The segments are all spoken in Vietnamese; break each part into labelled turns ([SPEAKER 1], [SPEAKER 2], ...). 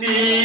[SPEAKER 1] me.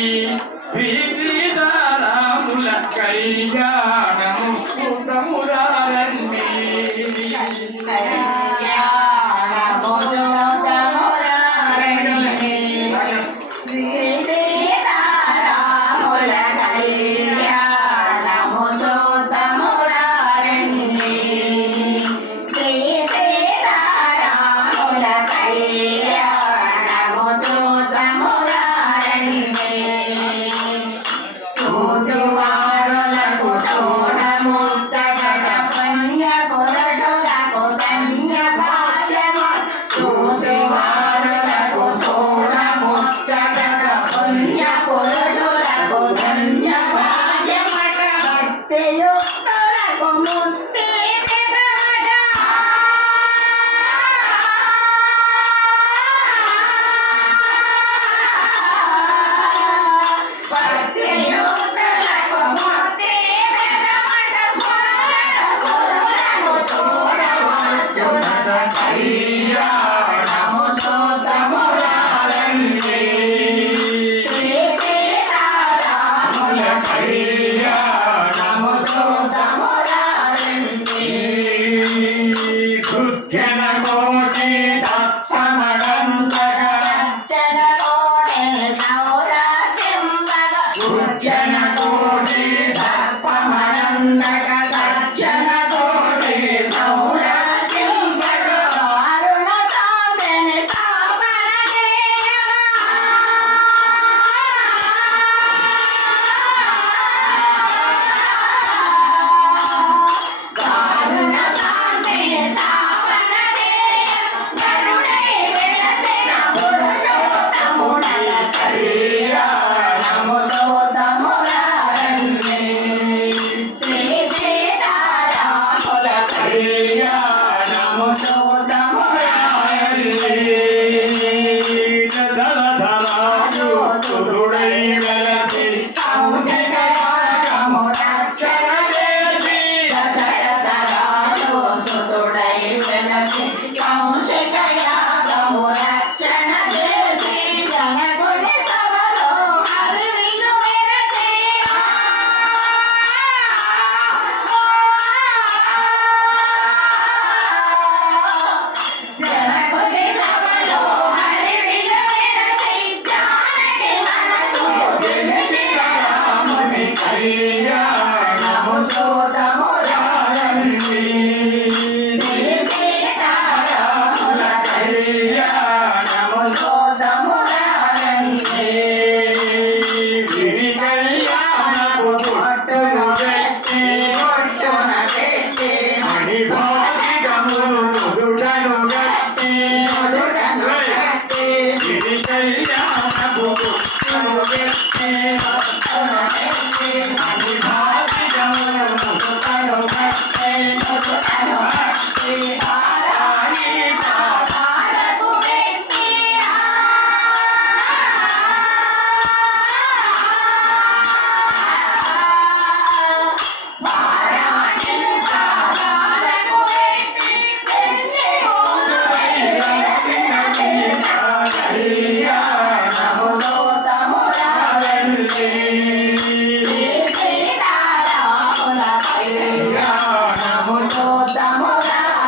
[SPEAKER 2] Amen.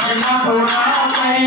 [SPEAKER 2] నోటిట మధురాపై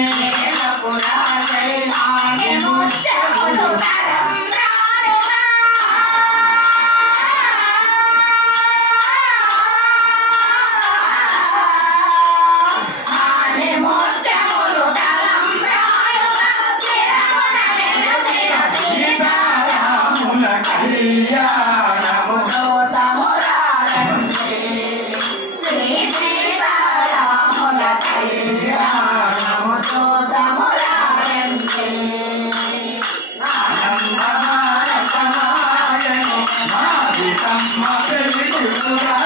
[SPEAKER 2] mà trên núi Thank you.